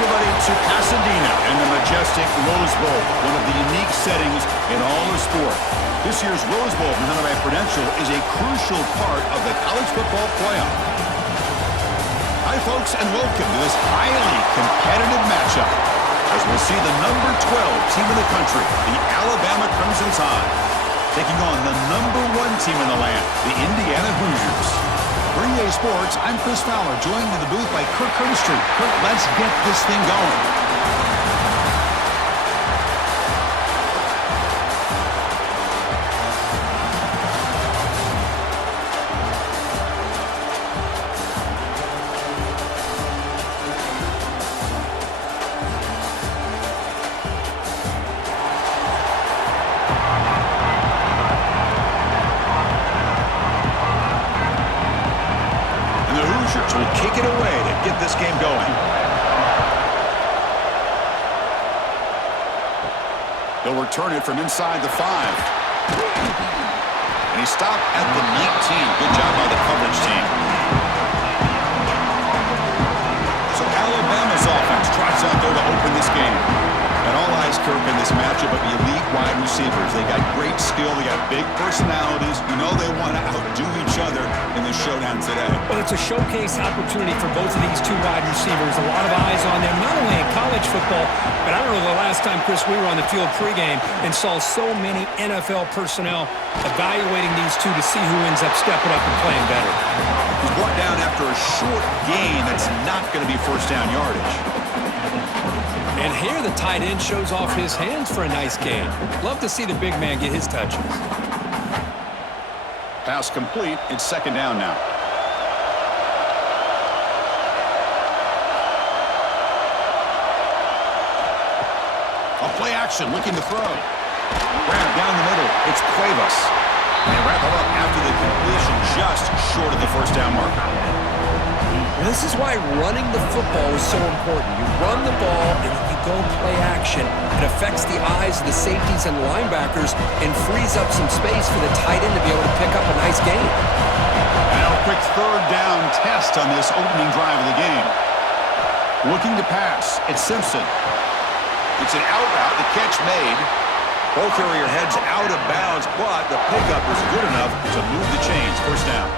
everybody to Pasadena and the majestic Rose Bowl, one of the unique settings in all of sport. This year's Rose Bowl presented by Prudential is a crucial part of the college football playoff. Hi, folks, and welcome to this highly competitive matchup as we'll see the number 12 team in the country, the Alabama Crimson Tide, taking on the number 1 team in the land, the Indiana Hoosiers. For EA Sports, I'm Chris Fowler, joined in the booth by Kirk Street. Kirk, let's get this thing going. Will kick it away to get this game going. They'll return it from inside the 5. And he stopped at the 19. Good job by the coverage team. So Alabama's offense trots out there to open this game. And all eyes, Kirk, in this matchup of the elite wide receivers. They got great skill. They got big personalities. You know they want to outdo each other in this showdown today. Well, it's a showcase opportunity for both of these two wide receivers. A lot of eyes on them, not only in college football, but I don't know the last time, Chris, we were on the field pregame and saw so many NFL personnel evaluating these two to see who ends up stepping up and playing better. He's brought down after a short gain that's not going to be first down yardage. And here the tight end shows off his hands for a nice gain. Love to see the big man get his touches. Pass complete. It's second down now. A play action, looking to throw. Grab down the middle. It's Cuevas. And they wrap it up after the completion, just short of the first down marker. This is why running the football is so important. You run the ball and you go play action. It affects the eyes of the safeties and linebackers and frees up some space for the tight end to be able to pick up a nice gain. Now a quick third down test on this opening drive of the game. Looking to pass. It's Simpson. It's an out route. The catch made. Ball carrier heads out of bounds, but the pickup was good enough to move the chains. First down.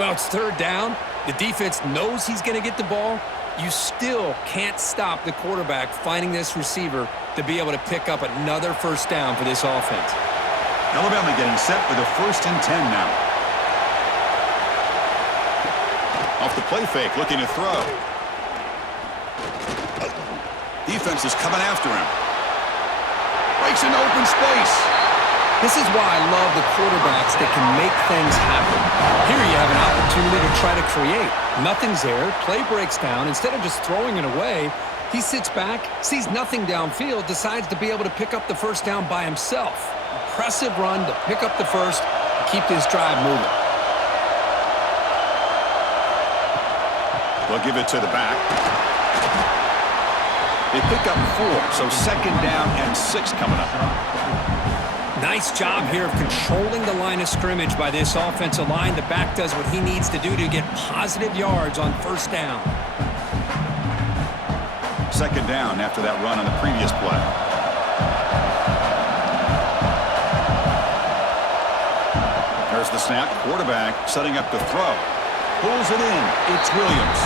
Well, it's third down. The defense knows he's going to get the ball. You still can't stop the quarterback finding this receiver to be able to pick up another first down for this offense. Alabama getting set for the 1st and 10 now. Off the play fake, looking to throw. Defense is coming after him. Breaks into open space. This is why I love the quarterbacks that can make things happen. Here you have an opportunity to try to create. Nothing's there. Play breaks down. Instead of just throwing it away, he sits back, sees nothing downfield, decides to be able to pick up the first down by himself. Impressive run to pick up the first and keep this drive moving. They'll give it to the back. They pick up 4, so second down and 6 coming up. Nice job here of controlling the line of scrimmage by this offensive line. The back does what he needs to do to get positive yards on first down. Second down after that run on the previous play. There's the snap. Quarterback setting up the throw. Pulls it in. It's Williams.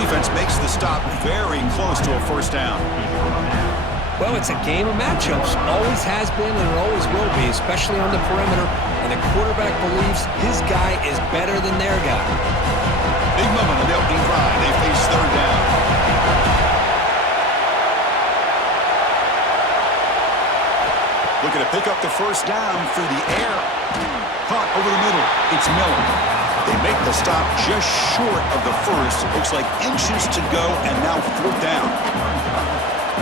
Defense makes the stop very close to a first down. Well, it's a game of matchups. Always has been and it always will be, especially on the perimeter. And the quarterback believes his guy is better than their guy. Big moment on the opening drive. They face third down. Looking to pick up the first down through the air. Caught over the middle. It's Miller. They make the stop just short of the first. Looks like inches to go, and now fourth down.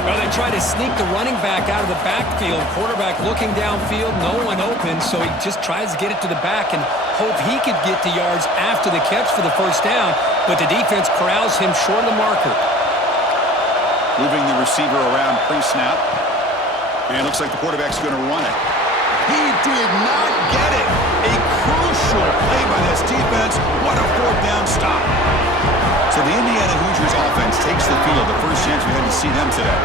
Well, they try to sneak the running back out of the backfield. Quarterback looking downfield, no one open, so he just tries to get it to the back and hope he could get the yards after the catch for the first down, but the defense corrals him short of the marker. Moving the receiver around pre-snap. And looks like the quarterback's going to run it. He did not get it. A crucial play by this defense. What a fourth down stop. So the Indiana Hoosiers offense takes the field field the first chance we had to see them today.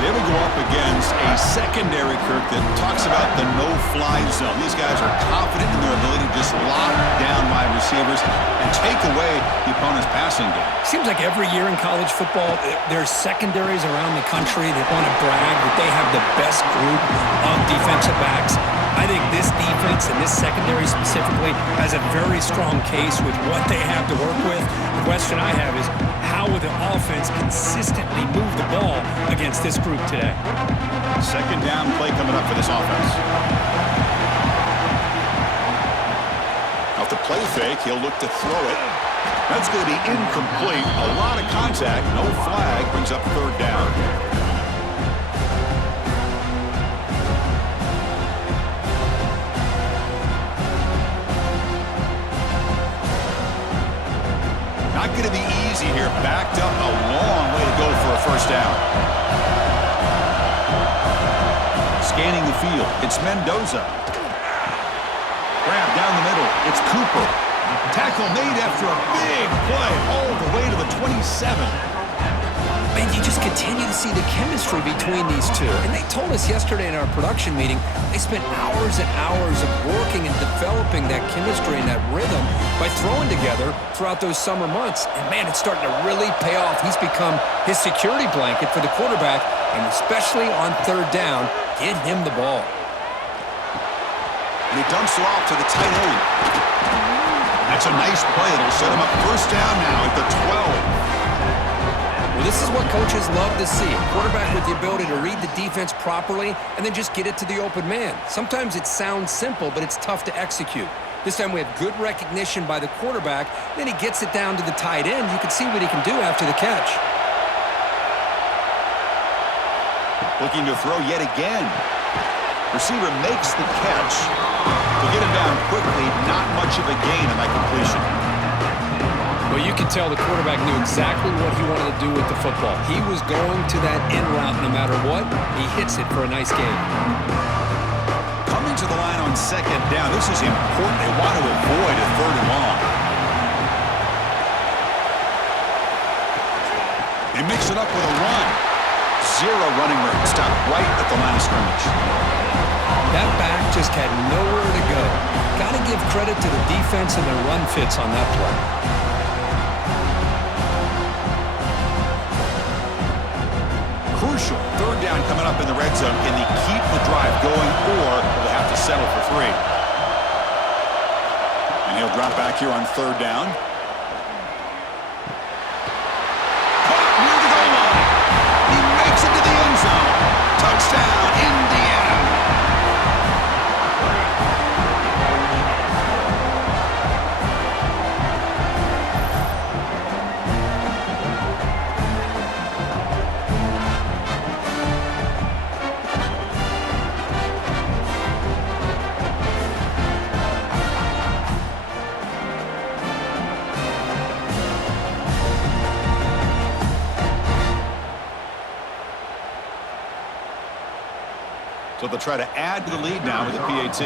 They will go up against a secondary, Kirk, that talks about the no-fly zone. These guys are confident in their ability to just lock down wide receivers and take away the opponent's passing game. Seems like every year in college football, there's secondaries around the country that want to brag that they have the best group of defensive backs. I think this defense and this secondary specifically has a very strong case with what they have to work with. The question I have is, how will the offense consistently move the ball against this group today? Second down play coming up for this offense. Off the play fake, he'll look to throw it. That's going to be incomplete. A lot of contact, no flag, brings up third down. Not going to be easy here. Backed up a long way to go for a first down. Scanning the field, it's Mendoza. Grab down the middle, it's Cooper. Tackle made after a big play all the way to the 27. Man, you just continue to see the chemistry between these two. And they told us yesterday in our production meeting, they spent hours and hours of working and developing that chemistry and that rhythm by throwing together throughout those summer months. And man, it's starting to really pay off. He's become his security blanket for the quarterback, and especially on third down, get him the ball. And he dumps it off to the tight end. That's a nice play. It'll set him up first down now at the 12. Well, this is what coaches love to see. A quarterback with the ability to read the defense properly and then just get it to the open man. Sometimes it sounds simple, but it's tough to execute. This time we have good recognition by the quarterback. Then he gets it down to the tight end. You can see what he can do after the catch. Looking to throw yet again. Receiver makes the catch. To get him down quickly, not much of a gain on that completion. Well, you can tell the quarterback knew exactly what he wanted to do with the football. He was going to that in route no matter what. He hits it for a nice gain. Coming to the line on second down. This is important. They want to avoid a third and long. They mix it up with a run. Zero running room. Stop right at the line of scrimmage. That back just had nowhere to go. Got to give credit to the defense and their run fits on that play. Crucial. Third down coming up in the red zone. Can they keep the drive going, or will they have to settle for 3? And he'll drop back here on third down. Caught near the goal line. He makes it to the end zone. Touchdown, Indiana. So they'll try to add to the lead now with the PAT.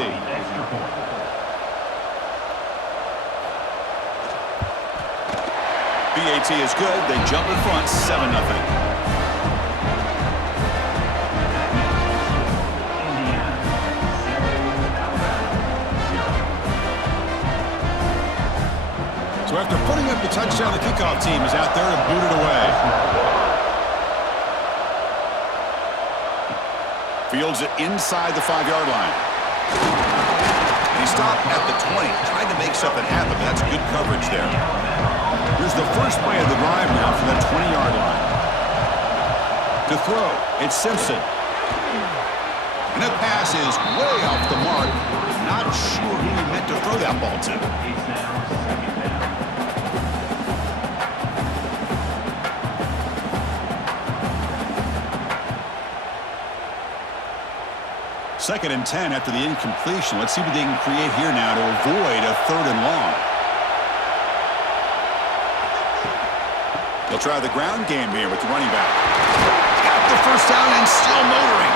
PAT is good. They jump in front, 7-0. So after putting up the touchdown, the kickoff team is out there to boot it away. Fields it inside the 5-yard line. He stopped at the 20, trying to make something happen, but that's good coverage there. Here's the first play of the drive now from that 20-yard line. To throw, it's Simpson. And that pass is way off the mark. Not sure who he meant to throw that ball to. Second and 10 after the incompletion. Let's see what they can create here now to avoid a third and long. They'll try the ground game here with the running back. Got the first down and still motoring.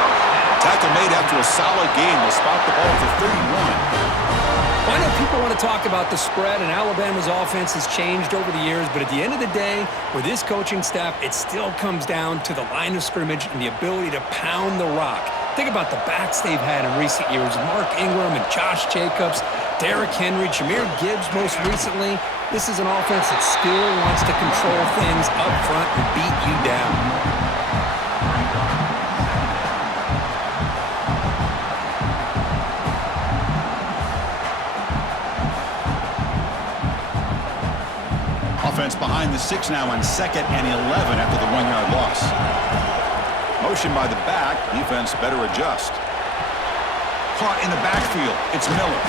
Tackle made after a solid gain. They'll spot the ball for 31. Well, I know people want to talk about the spread, and Alabama's offense has changed over the years, but at the end of the day, with this coaching staff, it still comes down to the line of scrimmage and the ability to pound the rock. Think about the backs they've had in recent years, Mark Ingram and Josh Jacobs, Derrick Henry, Jahmyr Gibbs most recently. This is an offense that still wants to control things up front and beat you down. Offense behind the 6 now on 2nd and 11 after the 1-yard loss. Motion by the back. Defense better adjust. Caught in the backfield. It's Miller.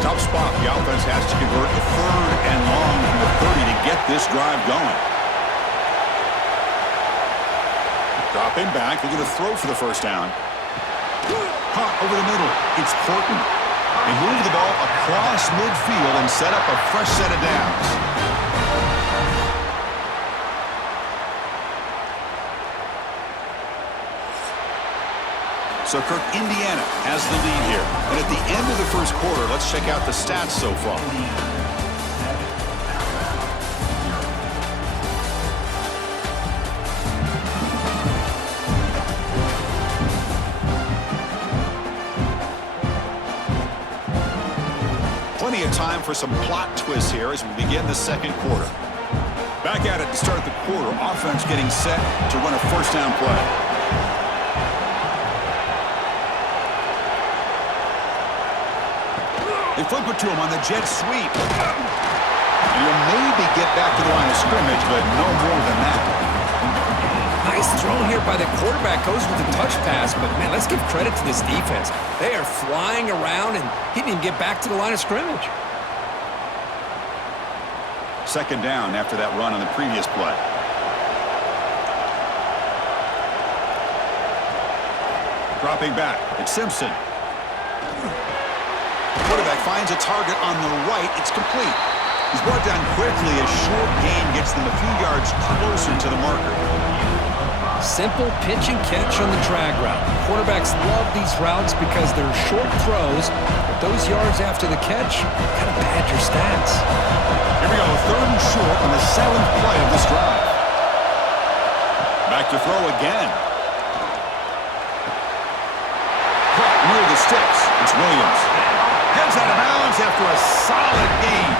Tough spot. The offense has to convert a 3rd and long from the 30 to get this drive going. Dropping back. They're going to throw for the first down. Caught over the middle. It's Horton. They move the ball across midfield and set up a fresh set of downs. So Kirk, Indiana has the lead here. And at the end of the first quarter, let's check out the stats so far. Plenty of time for some plot twists here as we begin the second quarter. Back at it to start the quarter. Offense getting set to run a first down play. They flip it to him on the jet sweep. And he'll maybe get back to the line of scrimmage, but no more than that. Nice throw here by the quarterback. Goes with a touch pass, but man, let's give credit to this defense. They are flying around, and he didn't even get back to the line of scrimmage. Second down after that run on the previous play. Dropping back, it's Simpson. Quarterback finds a target on the right. It's complete. He's brought down quickly. A short gain gets them a few yards closer to the marker. Simple pitch and catch on the drag route. Quarterbacks love these routes because they're short throws, but those yards after the catch kind of pad your stats. Here we go, 3rd and short on the 7th play of this drive. Back to throw again. Caught near the sticks. It's Williams. Heads out of bounds after a solid gain.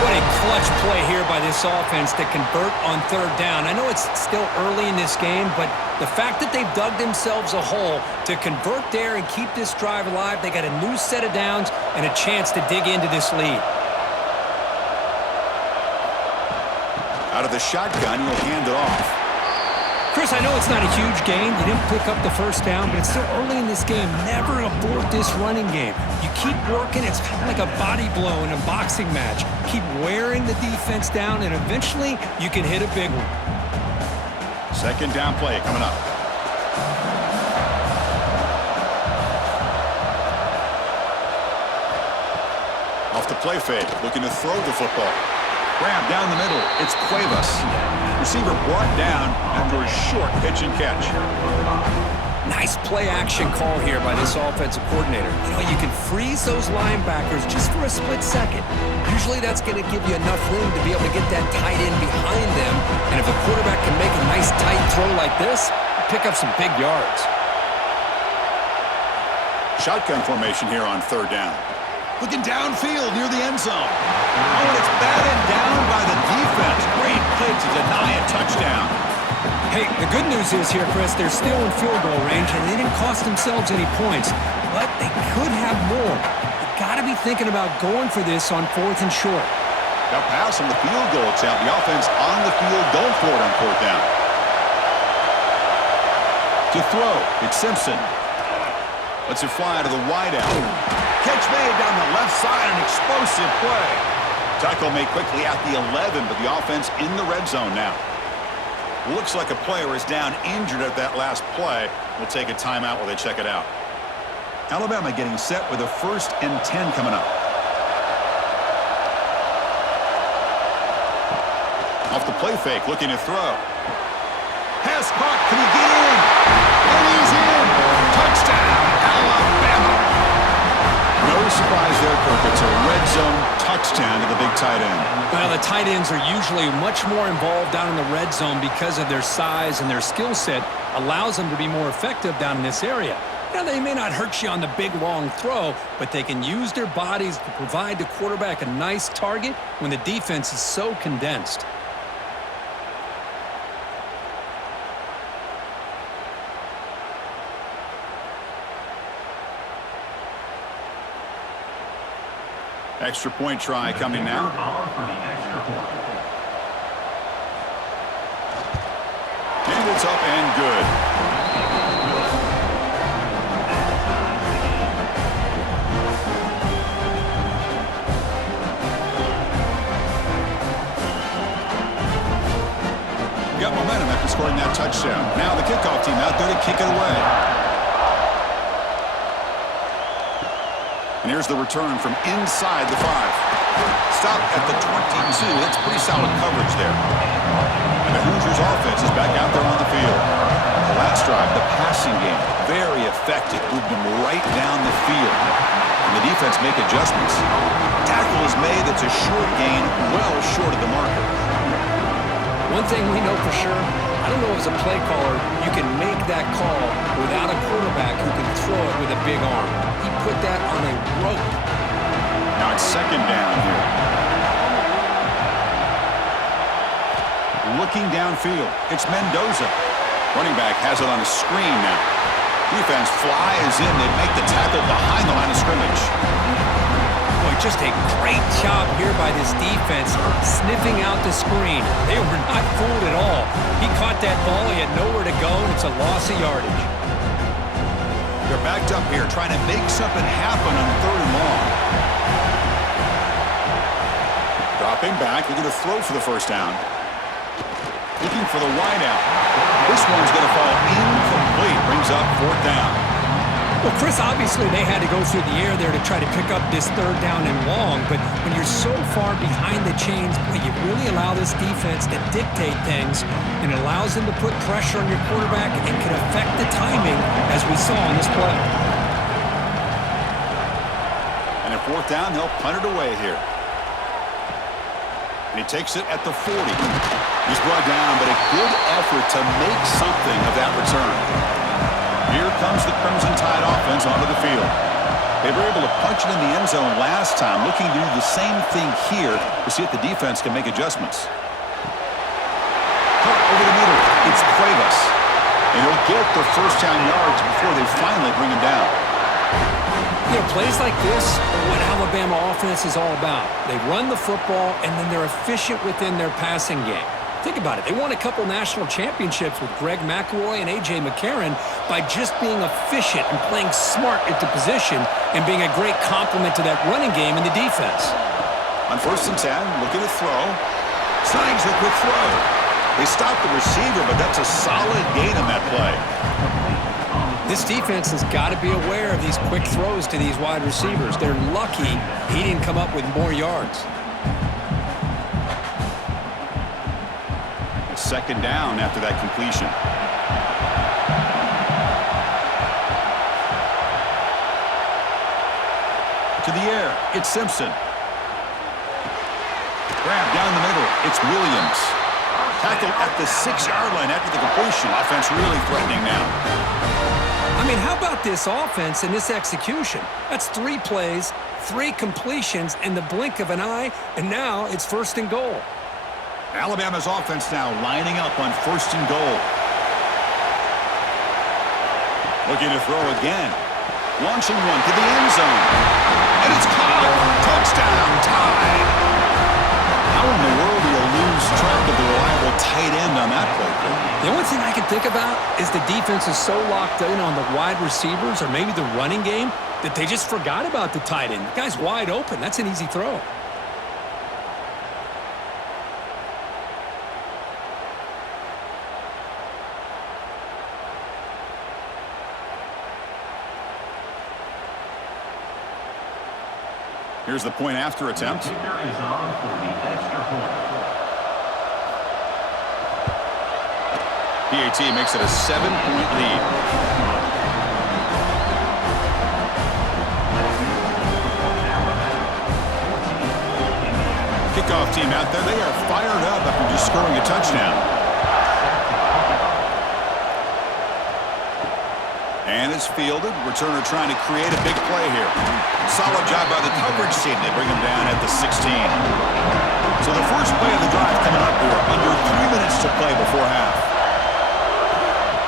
What a clutch play here by this offense to convert on 3rd down. I know it's still early in this game, but the fact that they've dug themselves a hole to convert there and keep this drive alive, they got a new set of downs and a chance to dig into this lead. Out of the shotgun, he'll hand it off. Chris, I know it's not a huge gain. You didn't pick up the first down, but it's still early in this game. Never abort this running game. You keep working. It's kind of like a body blow in a boxing match. Keep wearing the defense down, and eventually you can hit a big one. Second down play coming up. Off the play fake, looking to throw the football. Grab down the middle. It's Cuevas. Receiver brought down after a short pitch and catch. Nice play-action call here by this offensive coordinator. You know, you can freeze those linebackers just for a split second. Usually that's going to give you enough room to be able to get that tight end behind them. And if a quarterback can make a nice tight throw like this, pick up some big yards. Shotgun formation here on 3rd down. Looking downfield near the end zone. Oh, and it's batted down by the defense. Great play to deny a touchdown. Hey, the good news is here, Chris, they're still in field goal range, and they didn't cost themselves any points. But they could have more. You've got to be thinking about going for this on 4th and short. Got pass on the field goal attempt. The offense on the field going for it on 4th down. To throw, it's Simpson. Lets it fly to the wideout. Catch made down the left side, an explosive play. Tackle made quickly at the 11, but the offense in the red zone now. Looks like a player is down injured at that last play. We'll take a timeout while they check it out. Alabama getting set with a 1st and 10 coming up. Off the play fake, looking to throw. Pass caught. Can he get in? And he's in. Touchdown, Alabama. No surprise there, Kirk. It's a red zone touchdown to the big tight end. Well, the tight ends are usually much more involved down in the red zone because of their size, and their skill set allows them to be more effective down in this area. Now, they may not hurt you on the big, long throw, but they can use their bodies to provide the quarterback a nice target when the defense is so condensed. Extra point try coming now. And it's up and good. Got momentum after scoring that touchdown. Now the kickoff team out there to kick it away. And here's the return from inside the 5. Stop at the 22. That's pretty solid coverage there. And the Hoosiers offense is back out there on the field. The last drive, the passing game, very effective. Moved them right down the field. And the defense make adjustments. Tackle is made. That's a short gain, well short of the marker. One thing we know for sure, I don't know as a play caller, you can make that call without a quarterback who can throw it with a big arm. He put that on a rope. Now it's second down here. Looking downfield, it's Mendoza. Running back has it on a screen now. Defense flies in. They make the tackle behind the line of scrimmage. Boy, just a great job here by this defense, sniffing out the screen. They were not fooled at all. He caught that ball. He had nowhere to go, and it's a loss of yardage. They're backed up here, trying to make something happen on 3rd and long. Dropping back, looking to throw for the first down. Looking for the wide out. This one's going to fall incomplete. Brings up 4th down. Well, Chris, obviously they had to go through the air there to try to pick up this 3rd down and long, but when you're so far behind the chains, boy, you really allow this defense to dictate things, and it allows them to put pressure on your quarterback and can affect the timing, as we saw on this play. And at 4th down, they'll punt it away here. And he takes it at the 40. He's brought down, but a good effort to make something of that return. Here comes the Crimson Tide offense onto the field. They were able to punch it in the end zone last time, looking to do the same thing here to see if the defense can make adjustments. Cut over the middle. It's Cuevas. And he'll get the first down yards before they finally bring him down. You know, plays like this are what Alabama offense is all about. They run the football, and then they're efficient within their passing game. Think about it. They won a couple national championships with Greg McElroy and A.J. McCarron by just being efficient and playing smart at the position and being a great complement to that running game in the defense. On 1st and 10, looking to throw. Signs the quick throw. They stop the receiver, but that's a solid gain on that play. This defense has got to be aware of these quick throws to these wide receivers. They're lucky he didn't come up with more yards. Second down after that completion. To the air, it's Simpson. Grab down the middle, it's Williams. Tackle at the 6-yard line after the completion. Offense really threatening now. I mean, how about this offense and this execution? That's 3 plays, 3 completions in the blink of an eye, and now it's 1st and goal. Alabama's offense now lining up on 1st and goal. Looking to throw again. Launching one to the end zone. And it's caught. Touchdown, Tide. How in the world do you lose track of the reliable tight end on that play? The only thing I can think about is the defense is so locked in on the wide receivers or maybe the running game that they just forgot about the tight end. The guy's wide open. That's an easy throw. Here's the point after attempt. PAT makes it a 7-point lead. Kickoff team out there. They are fired up after just scoring a touchdown. And it's fielded. Returner trying to create a big play here. Solid job by the coverage team. They bring him down at the 16. So the first play of the drive coming up here. Under 3 minutes to play before half.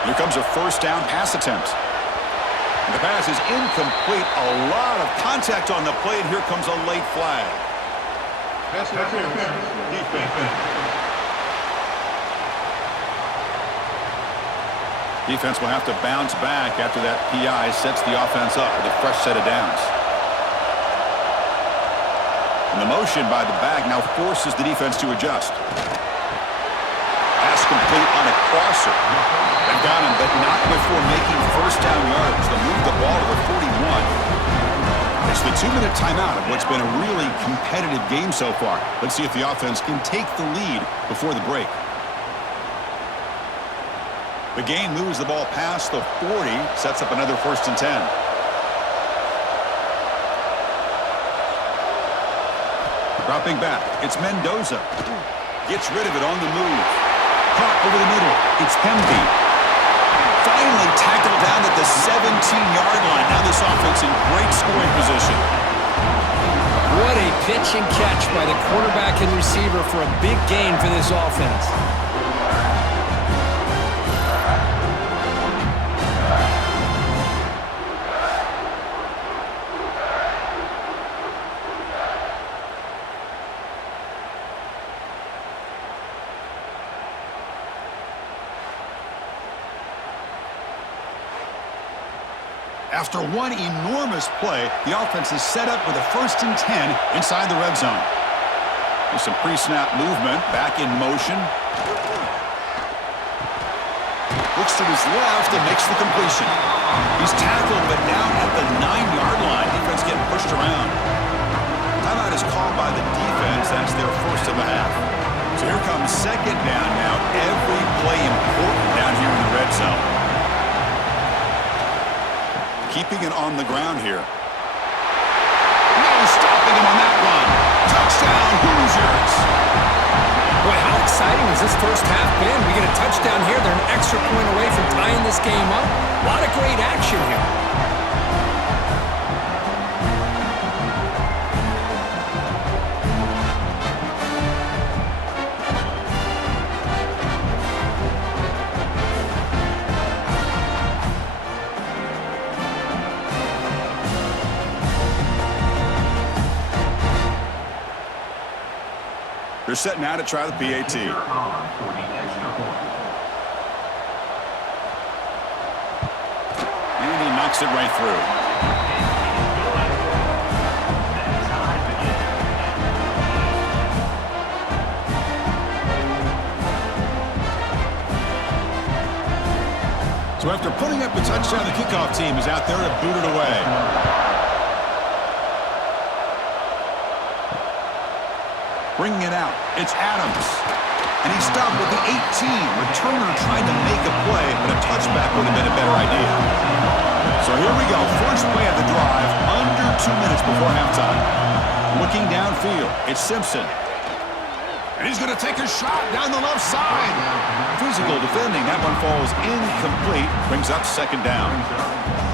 Here comes a first down pass attempt. And the pass is incomplete. A lot of contact on the play, and here comes a late flag. Pass defense. Defense will have to bounce back after that PI sets the offense up with a fresh set of downs. And the motion by the back now forces the defense to adjust. Pass complete on a crosser. They got him, but not before making first down yards. They'll move the ball to the 41. It's the 2-minute timeout of what's been a really competitive game so far. Let's see if the offense can take the lead before the break. The game moves the ball past the 40, sets up another 1st and 10. Dropping back, it's Mendoza. Gets rid of it on the move. Caught over the middle, it's Hemby. Finally tackled down at the 17-yard line. Now this offense in great scoring position. What a pitch and catch by the quarterback and receiver for a big gain for this offense. After one enormous play, the offense is set up with a 1st and 10 inside the red zone. With some pre-snap movement, back in motion. Looks to his left and makes the completion. He's tackled, but down at the 9-yard line. Defense getting pushed around. Timeout is called by the defense. That's their first of the half. So here comes 2nd down now. Every play important down here in the red zone. Keeping it on the ground here. No stopping him on that one. Touchdown, Hoosiers. Boy, how exciting has this first half been? We get a touchdown here. They're an extra point away from tying this game up. A lot of great action here. They're setting out to try the PAT. And he knocks it right through. So after putting up the touchdown, the kickoff team is out there to boot it away. Bringing it out, it's Adams. And he stopped with the 18. Returner trying to make a play, but a touchback would have been a better idea. So here we go, first play of the drive, under 2 minutes before halftime. Looking downfield, it's Simpson. And he's going to take a shot down the left side. Physical defending, that one falls incomplete, brings up 2nd down.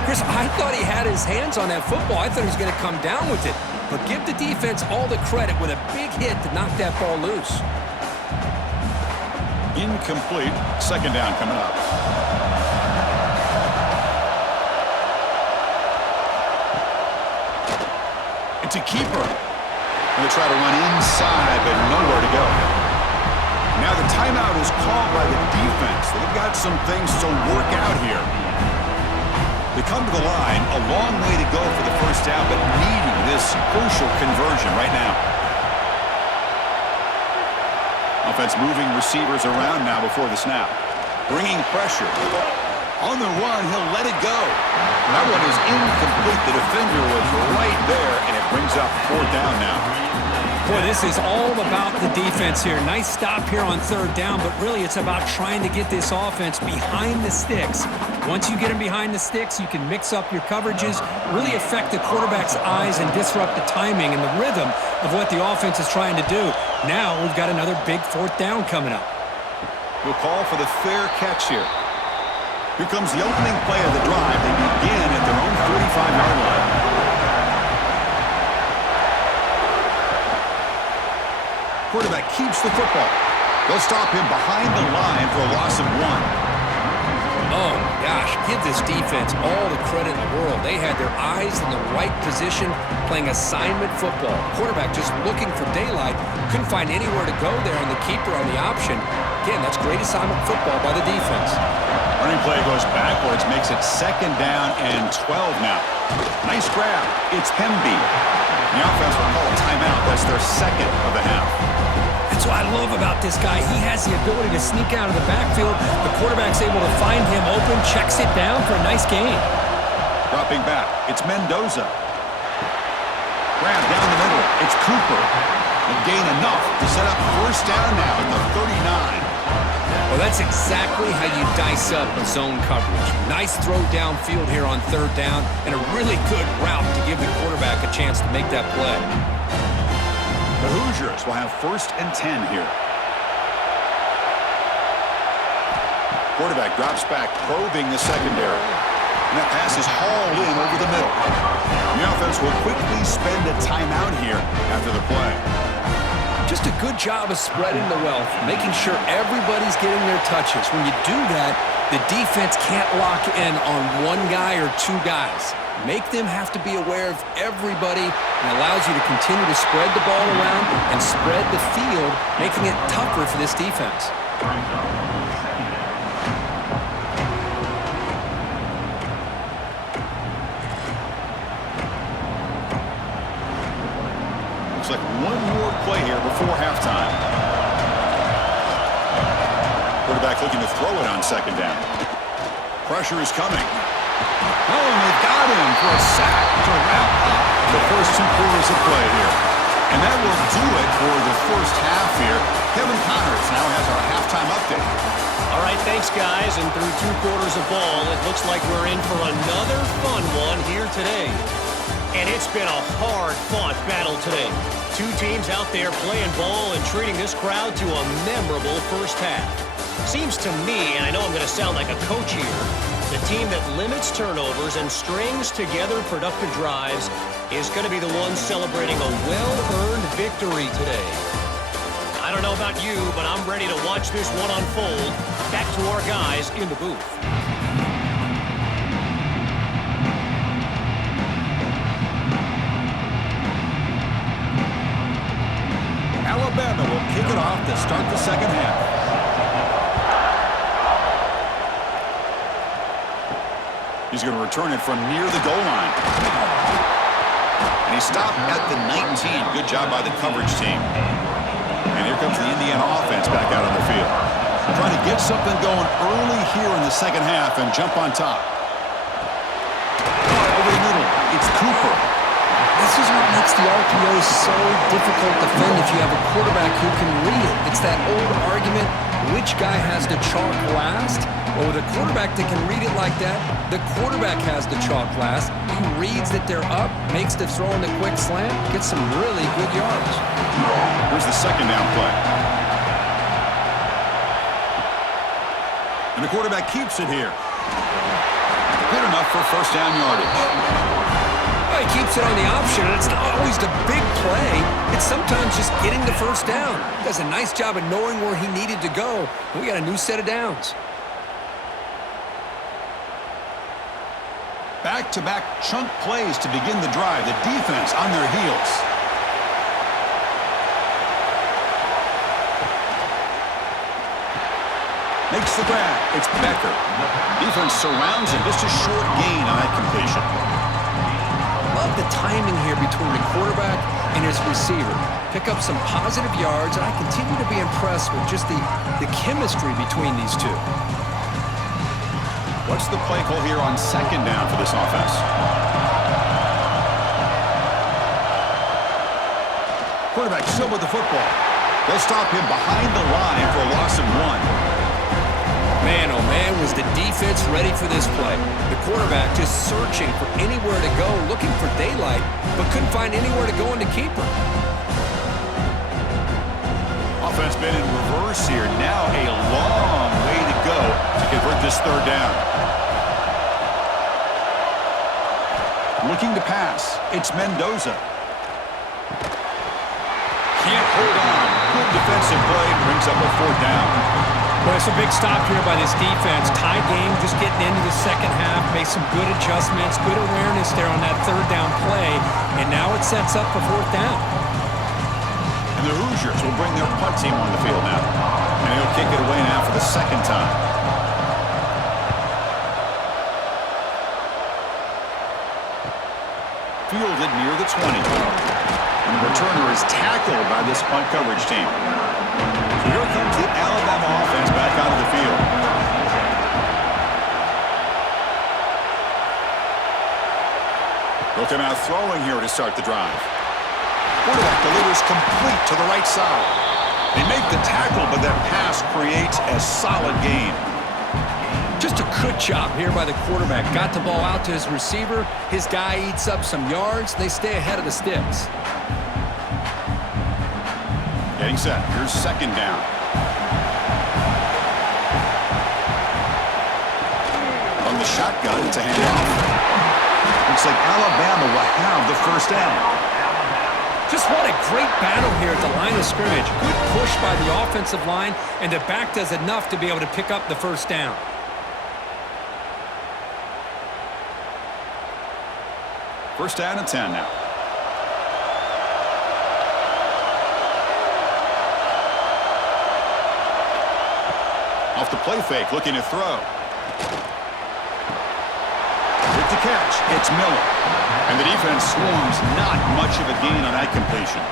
Chris, I thought he had his hands on that football. I thought he was going to come down with it. But give the defense all the credit with a big hit to knock that ball loose. Incomplete. 2nd down coming up. It's a keeper. Going to try to run inside, but nowhere to go. Now the timeout is called by the defense. They've got some things to work out here. They come to the line, a long way to go for the first down, but needing this crucial conversion right now. Offense moving receivers around now before the snap. Bringing pressure. On the run, he'll let it go. That one is incomplete. The defender was right there, and it brings up 4th down now. Boy, this is all about the defense here. Nice stop here on third down, but really it's about trying to get this offense behind the sticks. Once you get them behind the sticks, you can mix up your coverages, really affect the quarterback's eyes and disrupt the timing and the rhythm of what the offense is trying to do. Now we've got another big fourth down coming up. We'll call for the fair catch here. Here comes the opening play of the drive. They begin at their own 45-yard line. Quarterback keeps the football. They'll stop him behind the line for a loss of 1. Oh, gosh, give this defense all the credit in the world. They had their eyes in the right position, playing assignment football. Quarterback just looking for daylight. Couldn't find anywhere to go there, and the keeper on the option. Again, that's great assignment football by the defense. Running play goes backwards, makes it 2nd down and 12 now. Nice grab. It's Hemby. The offense will call a timeout. That's their 2nd of the half. That's what I love about this guy. He has the ability to sneak out of the backfield. The quarterback's able to find him open, checks it down for a nice gain. Dropping back, it's Mendoza. Grab down the middle, it's Cooper. A gain enough to set up 1st down now at the 39. Well, that's exactly how you dice up a zone coverage. Nice throw downfield here on 3rd down, and a really good route to give the quarterback a chance to make that play. The Hoosiers will have 1st and 10 here. Quarterback drops back, probing the secondary. And that pass is hauled in over the middle. The offense will quickly spend a timeout here after the play. Just a good job of spreading the wealth, making sure everybody's getting their touches. When you do that, the defense can't lock in on one guy or 2 guys. Make them have to be aware of everybody, and allows you to continue to spread the ball around and spread the field, making it tougher for this defense. Looks like one more play here before halftime. Quarterback looking to throw it on 2nd down. Pressure is coming. Oh, and they've got him for a sack to wrap up the first 2 quarters of play here. And that will do it for the first half here. Kevin Connors now has our halftime update. All right, thanks, guys. And through 2 quarters of ball, it looks like we're in for another fun one here today. And it's been a hard-fought battle today. 2 teams out there playing ball and treating this crowd to a memorable first half. Seems to me, and I know I'm going to sound like a coach here, the team that limits turnovers and strings together productive drives is going to be the one celebrating a well-earned victory today. I don't know about you, but I'm ready to watch this one unfold. Back to our guys in the booth. Alabama will kick it off to start the second half. He's going to return it from near the goal line. And he stopped at the 19. Good job by the coverage team. And here comes the Indiana offense back out on the field. Trying to get something going early here in the second half and jump on top. Over the middle, it's Cooper. This is what makes the RPO so difficult to defend if you have a quarterback who can read it. It's that old argument, which guy has the chalk last? Well, with a quarterback that can read it like that, the quarterback has the chalk last. He reads that they're up, makes the throw in the quick slant, gets some really good yards. Here's the 2nd down play. And the quarterback keeps it here. Good enough for 1st down yardage. Well, he keeps it on the option, and it's not always the big play. It's sometimes just getting the 1st down. He does a nice job of knowing where he needed to go. And we got a new set of downs. Back-to-back chunk plays to begin the drive. The defense on their heels. Makes the grab. It's Becker. Defense surrounds him. Just a short gain on that completion. Love the timing here between the quarterback and his receiver. Pick up some positive yards, and I continue to be impressed with just the chemistry between these two. What's the play call here on 2nd down for this offense? Quarterback still with the football. They'll stop him behind the line for a loss of 1. Man, oh man, was the defense ready for this play. The quarterback just searching for anywhere to go, looking for daylight, but couldn't find anywhere to go in the keeper. Offense been in reverse here. Now a long way to go to convert this third down. Looking to pass. It's Mendoza. Can't hold on. Good defensive play. Brings up a fourth down. Well, it's a big stop here by this defense. Tie game, just getting into the second half. Made some good adjustments, good awareness there on that third down play. And now it sets up for fourth down. And the Hoosiers will bring their punt team on the field now. And he'll kick it away now for the second time. Fielded near the 20. And the returner is tackled by this punt coverage team. So here comes the Alabama offense back onto the field. They'll come out throwing here to start the drive. Quarterback delivers complete to the right side. They make the tackle, but that pass creates a solid gain. Just a good job here by the quarterback. Got the ball out to his receiver. His guy eats up some yards. They stay ahead of the sticks. Getting set. Here's second down. On the shotgun, it's a handoff. Looks like Alabama will have the first down. Just what a great battle here at the line of scrimmage. Good push by the offensive line, and the back does enough to be able to pick up the first down. First down and 10 now. Off the play fake, looking to throw. With the catch, it's Miller. And the defense swarms, not much of a gain on that completion.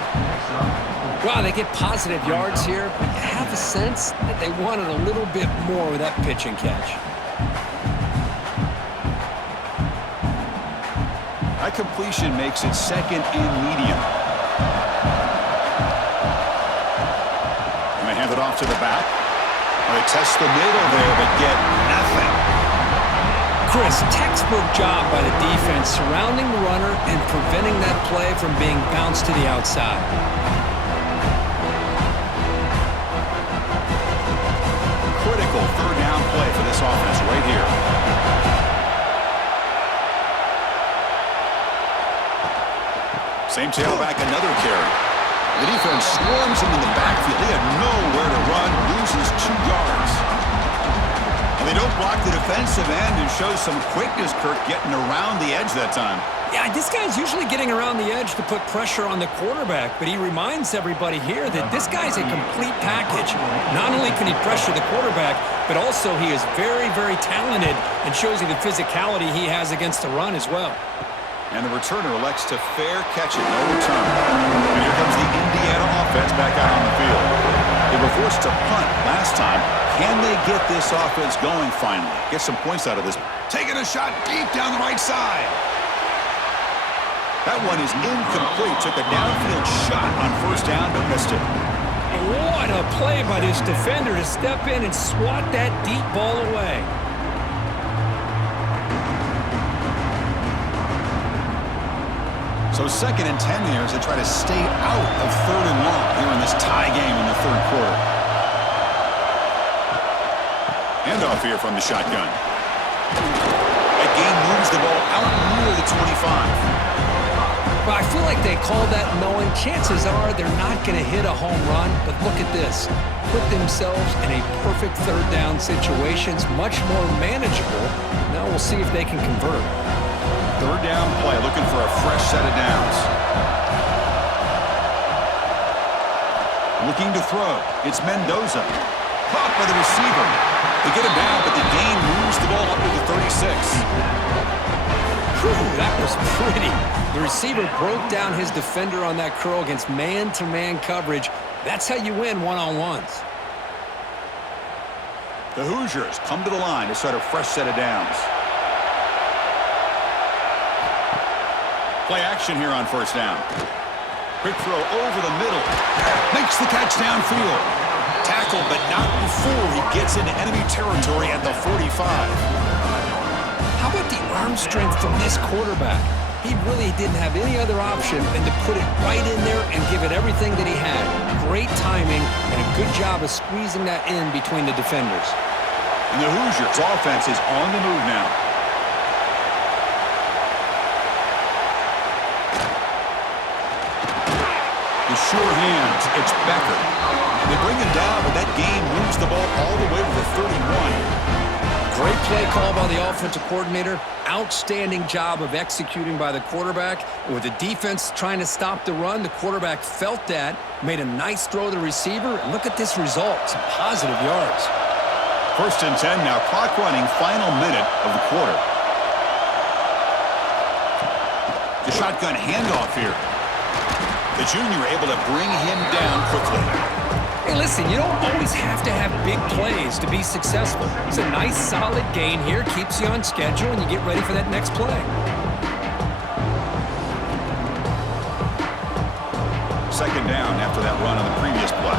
Wow, they get positive yards here, but you have a sense that they wanted a little bit more with that pitch and catch. That completion makes it second and medium. And they hand it off to the back. They test the middle there, but get nothing. Chris, textbook job by the defense surrounding the runner and preventing that play from being bounced to the outside. Critical third down play for this offense right here. Same tailback, another carry. The defense swarms him in the backfield. They have nowhere to run, loses 2 yards. And they don't block the defensive end and show some quickness, Kirk, getting around the edge that time. Yeah, this guy's usually getting around the edge to put pressure on the quarterback, but he reminds everybody here that this guy's a complete package. Not only can he pressure the quarterback, but also he is very, very talented and shows you the physicality he has against the run as well. And the returner elects to fair catch it, no return. And here comes the Indiana offense back out on the field. They were forced to punt last time. Can they get this offense going finally? Get some points out of this. Taking a shot deep down the right side. That one is incomplete. Took a downfield shot on first down, but missed it. What a play by this defender to step in and swat that deep ball away. So second and 10 here as they try to stay out of third and long here in this tie game in the third quarter. Handoff here from the shotgun. That gain moves the ball out near the 25. Well, I feel like they called that knowing chances are they're not going to hit a home run, but look at this. Put themselves in a perfect third down situation. It's much more manageable. Now we'll see if they can convert. Third down play, looking for a fresh set of downs. Looking to throw. It's Mendoza. Caught by the receiver. They get him down, but the gain moves the ball up to the 36. Whew, that was pretty. The receiver broke down his defender on that curl against man-to-man coverage. That's how you win one-on-ones. The Hoosiers come to the line to start a fresh set of downs. Play action here on first down. Quick throw over the middle. Makes the catch downfield. Tackled, but not before he gets into enemy territory at the 45. How about the arm strength from this quarterback? He really didn't have any other option than to put it right in there and give it everything that he had. Great timing and a good job of squeezing that in between the defenders. And the Hoosiers offense is on the move now. The sure hands, it's Becker. They bring him down, but that game moves the ball all the way to the 31. Great play call by the offensive coordinator. Outstanding job of executing by the quarterback. And with the defense trying to stop the run, the quarterback felt that, made a nice throw to the receiver, and look at this result, some positive yards. 1st and 10 now, clock running, final minute of the quarter. The shotgun handoff here. The junior able to bring him down quickly. Hey, listen, you don't always have to have big plays to be successful. It's a nice, solid gain here, keeps you on schedule, and you get ready for that next play. Second down after that run on the previous play.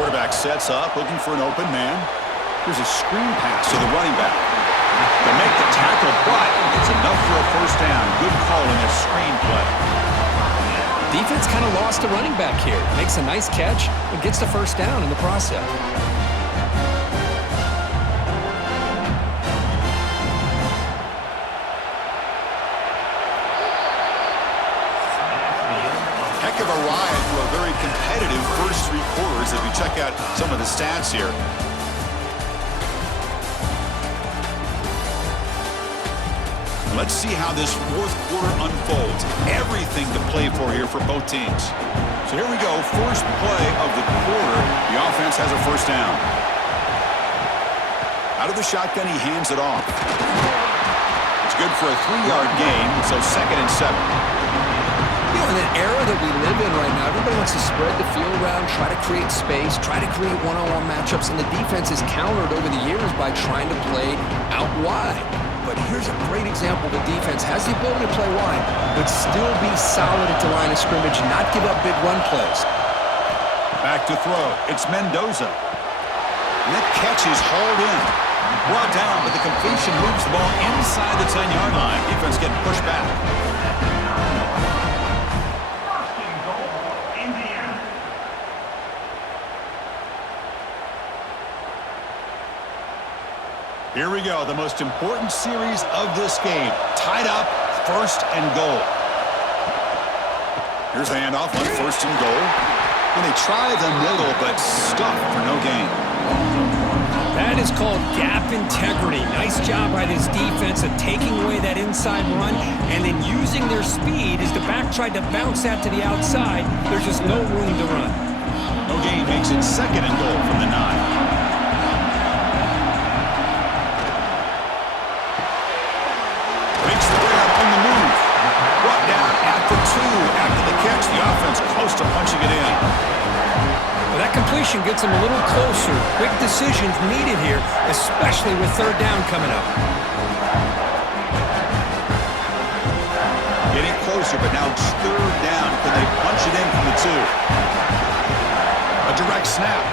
Quarterback sets up, looking for an open man. Here's a screen pass to the running back. They make the tackle, but it's enough for a first down. Good call in this screen play. Defense kind of lost a running back here. Makes a nice catch and gets the first down in the process. Heck of a ride through a very competitive first 3 quarters as we check out some of the stats here. Let's see how this 4th quarter unfolds. Everything to play for here for both teams. So here we go, first play of the quarter. The offense has a first down. Out of the shotgun, he hands it off. It's good for a 3-yard gain, so 2nd and 7. You know, in an era that we live in right now, everybody wants to spread the field around, try to create space, try to create one-on-one matchups, and the defense is countered over the years by trying to play out wide. But here's a great example. The defense has the ability to play wide, but still be solid at the line of scrimmage, not give up big run plays. Back to throw. It's Mendoza. And that catch is hauled in. Brought down, but the completion moves the ball inside the 10-yard line. Defense getting pushed back. Here we go, the most important series of this game. Tied up, 1st and goal. Here's the handoff on 1st and goal. And they try the middle, but stuck for no gain. That is called gap integrity. Nice job by this defense of taking away that inside run and then using their speed as the back tried to bounce that to the outside. There's just no room to run. No gain makes it 2nd and goal from the 9. After the catch, the offense close to punching it in. Well, that completion gets them a little closer. Quick decisions needed here, especially with 3rd down coming up. Getting closer, but now it's 3rd down. Can they punch it in from the 2? A direct snap.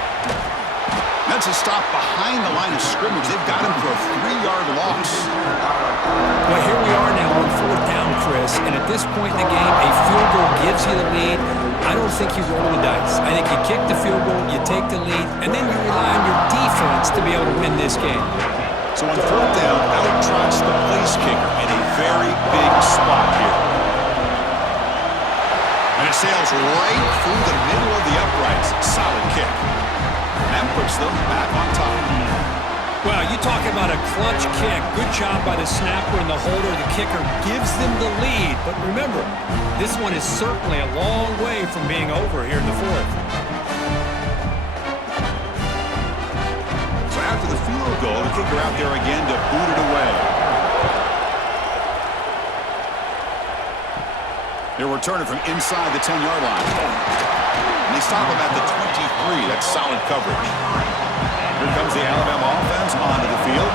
That's a stop behind the line of scrimmage. They've got him for a 3-yard loss. Well, here we are now on 4th down, Chris, and at this point in the game, a field goal gives you the lead. I don't think you roll the dice. I think you kick the field goal, you take the lead, and then you rely on your defense to be able to win this game. So on 4th down, out trots the place kicker in a very big spot here. And it sails right through the middle of the uprights. Solid kick. That puts them back on top. Well, you talk about a clutch kick. Good job by the snapper and the holder. The kicker gives them the lead. But remember, this one is certainly a long way from being over here in the 4th. So after the field goal, the kicker out there again to boot it away. They're returning from inside the 10-yard line. And they stop him at the 23. That's solid coverage. Here comes the Alabama offense onto the field.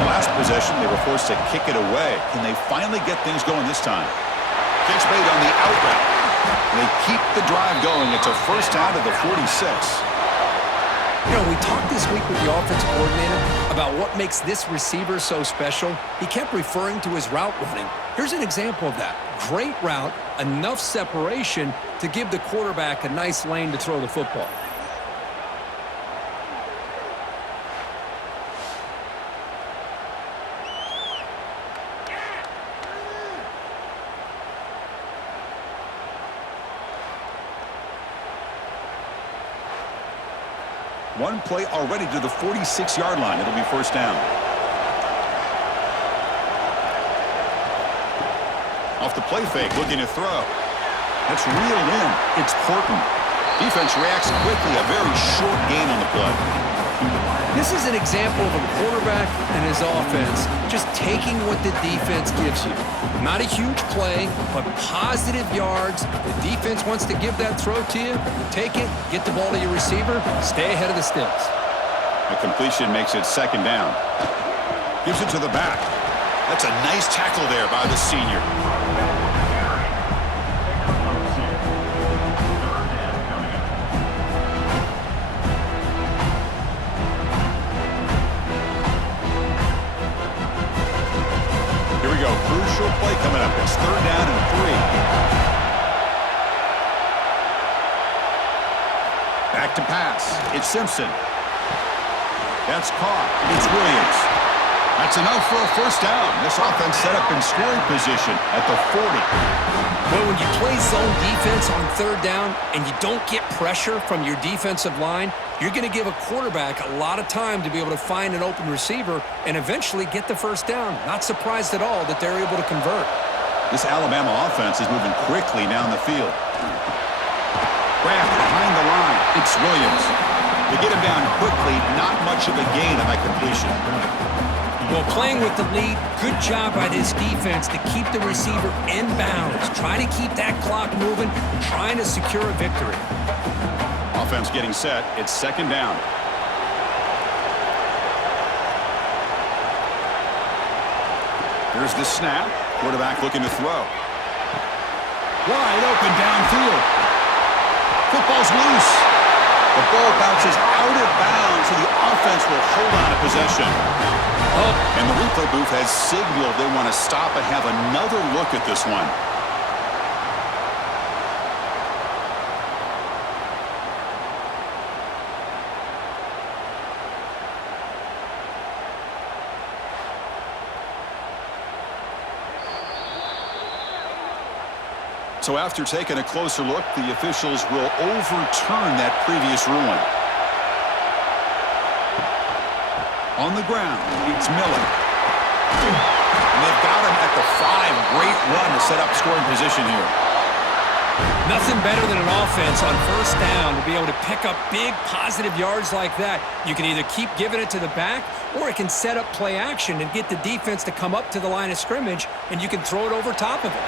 The last possession, they were forced to kick it away. Can they finally get things going this time? Catch made on the out route. They keep the drive going. It's a first down to the 46. You know, we talked this week with the offensive coordinator about what makes this receiver so special. He kept referring to his route running. Here's an example of that. Great route, enough separation to give the quarterback a nice lane to throw the football. One play already to the 46-yard line. It'll be first down. Off the play fake, looking to throw. That's reeled in. It's Horton. Defense reacts quickly. A very short gain on the play. This is an example of a quarterback and his offense just taking what the defense gives you. Not a huge play, but positive yards. The defense wants to give that throw to you. Take it, get the ball to your receiver, stay ahead of the sticks. A completion makes it second down. Gives it to the back. That's a nice tackle there by the senior. Crucial play coming up. It's third down and 3. Back to pass. It's Simpson. That's caught. It's Williams. That's enough for a first down. This offense set up in scoring position at the 40. Well, when you play zone defense on third down and you don't get pressure from your defensive line, you're going to give a quarterback a lot of time to be able to find an open receiver and eventually get the first down. Not surprised at all that they're able to convert. This Alabama offense is moving quickly down the field. Grab behind the line. It's Williams. To get him down quickly, not much of a gain on that completion. Well, playing with the lead, good job by this defense to keep the receiver in bounds. Try to keep that clock moving, trying to secure a victory. Offense getting set. It's second down. Here's the snap. Quarterback looking to throw. Wide open downfield. Football's loose. The ball bounces out of bounds, so the offense will hold on to possession. And the replay booth has signaled they want to stop and have another look at this one. So after taking a closer look, the officials will overturn that previous ruling. On the ground, it's Miller. And they've got him at the 5. Great run to set up scoring position here. Nothing better than an offense on first down to be able to pick up big positive yards like that. You can either keep giving it to the back, or it can set up play action and get the defense to come up to the line of scrimmage, and you can throw it over top of it.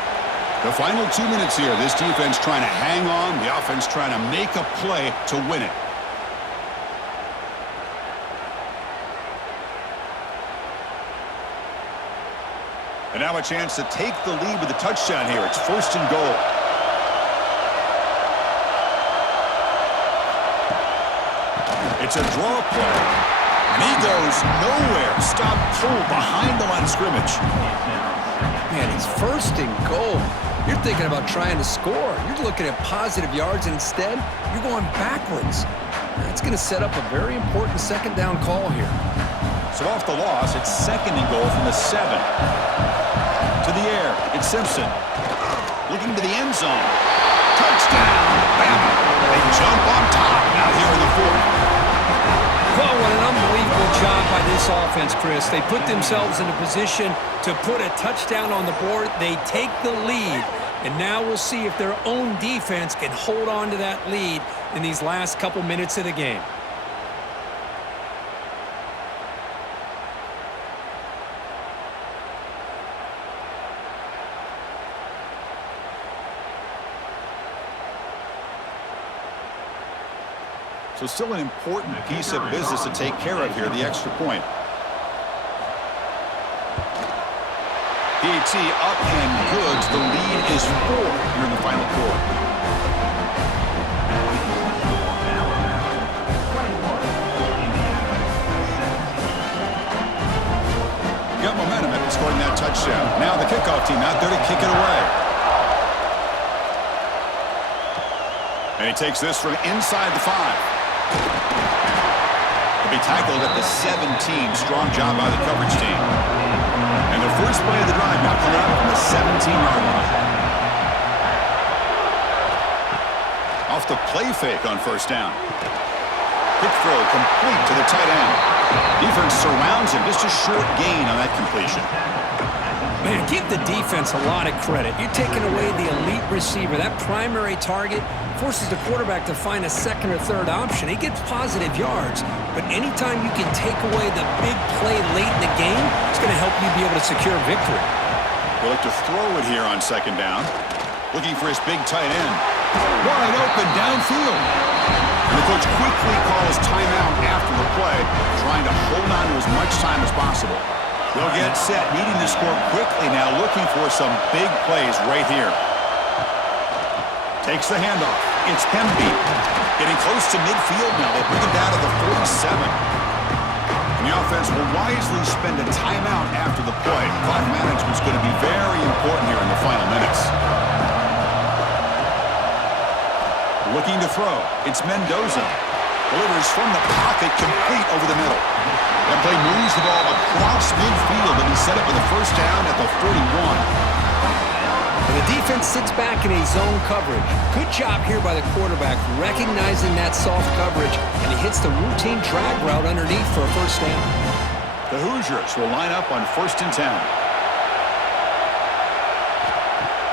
The final 2 minutes here. This defense trying to hang on. The offense trying to make a play to win it. And now a chance to take the lead with a touchdown here. It's first and goal. It's a draw play. And he goes nowhere. Stop pull behind the line of scrimmage. Man, it's first and goal. You're thinking about trying to score. You're looking at positive yards, and instead, you're going backwards. That's going to set up a very important second down call here. So off the loss, it's second and goal from the 7. To the air, it's Simpson. Looking to the end zone. Touchdown, Bama. They jump on top now here in the 4th. Well, what an unbelievable job by this offense, Chris. They put themselves in a position to put a touchdown on the board. They take the lead, and now we'll see if their own defense can hold on to that lead in these last couple minutes of the game. So still an important piece of business to take care of here, the extra point. PAT up and good. The lead is 4 here in the final quarter. Got momentum after scoring that touchdown. Now the kickoff team out there to kick it away. And he takes this from inside the 5. He'll be tackled at the 17. Strong job by the coverage team. And the first play of the drive now coming out from the 17-yard line. Off the play fake on first down. Quick throw complete to the tight end. Defense surrounds him. Just a short gain on that completion. Man, give the defense a lot of credit. You're taking away the elite receiver. That primary target forces the quarterback to find a second or third option. He gets positive yards, but anytime you can take away the big play late in the game, it's going to help you be able to secure victory. He'll look to throw it here on second down. Looking for his big tight end. Wide open downfield. And the coach quickly calls timeout after the play, trying to hold on to as much time as possible. They'll get set, needing to score quickly now, looking for some big plays right here. Takes the handoff. It's Hemby. Getting close to midfield now. They bring him down to the 47. And the offense will wisely spend a timeout after the play. Clock management's going to be very important here in the final minutes. Looking to throw. It's Mendoza. Delivers from the pocket, complete over the middle. That play moves the ball across midfield, and he set up with a first down at the 41. And the defense sits back in a zone coverage. Good job here by the quarterback, recognizing that soft coverage, and he hits the routine drag route underneath for a first down. The Hoosiers will line up on 1st and 10.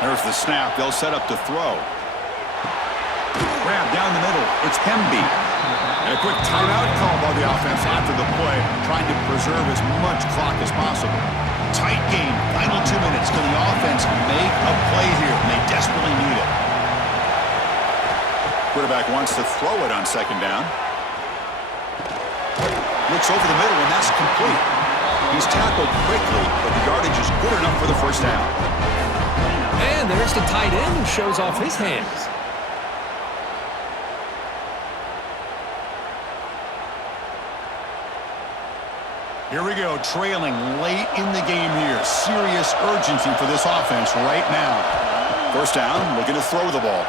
There's the snap. They'll set up to throw. Grab down the middle. It's Hemby. And a quick timeout call by the offense after the play, trying to preserve as much clock as possible. Tight game. Final 2 minutes. Can the offense make a play here? And they desperately need it. Quarterback wants to throw it on second down. Looks over the middle, and that's complete. He's tackled quickly, but the yardage is good enough for the first down. And there's the tight end who shows off his hands. Here we go, trailing late in the game here. Serious urgency for this offense right now. First down, looking to throw the ball.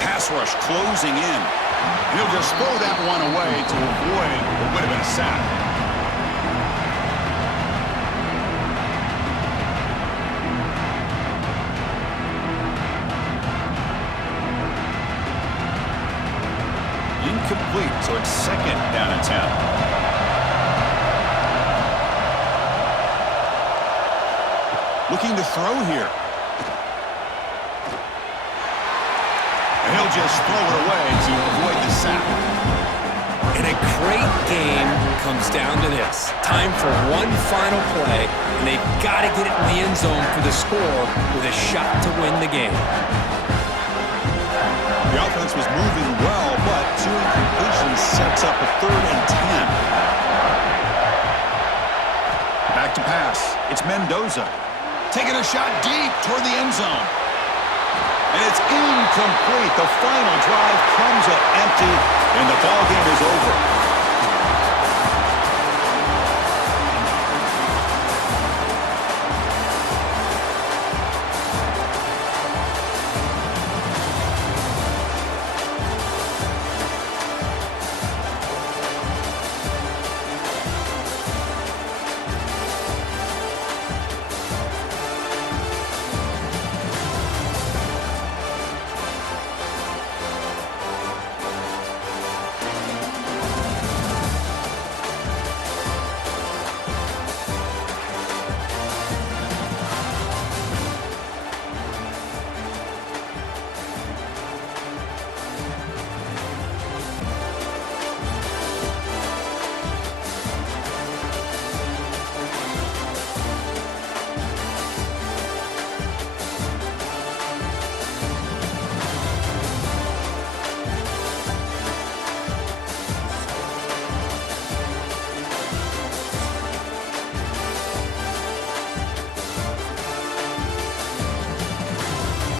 Pass rush closing in. He'll just throw that one away to avoid what would have been a sack. Incomplete, so it's second down and 10. Looking to throw here. And he'll just throw it away to avoid the sack. And a great game comes down to this. Time for one final play, and they've got to get it in the end zone for the score with a shot to win the game. The offense was moving well, but 2 incompletions sets up a 3rd and 10. Back to pass. It's Mendoza. Taking a shot deep toward the end zone. And it's incomplete. The final drive comes up empty, and the ball game is over.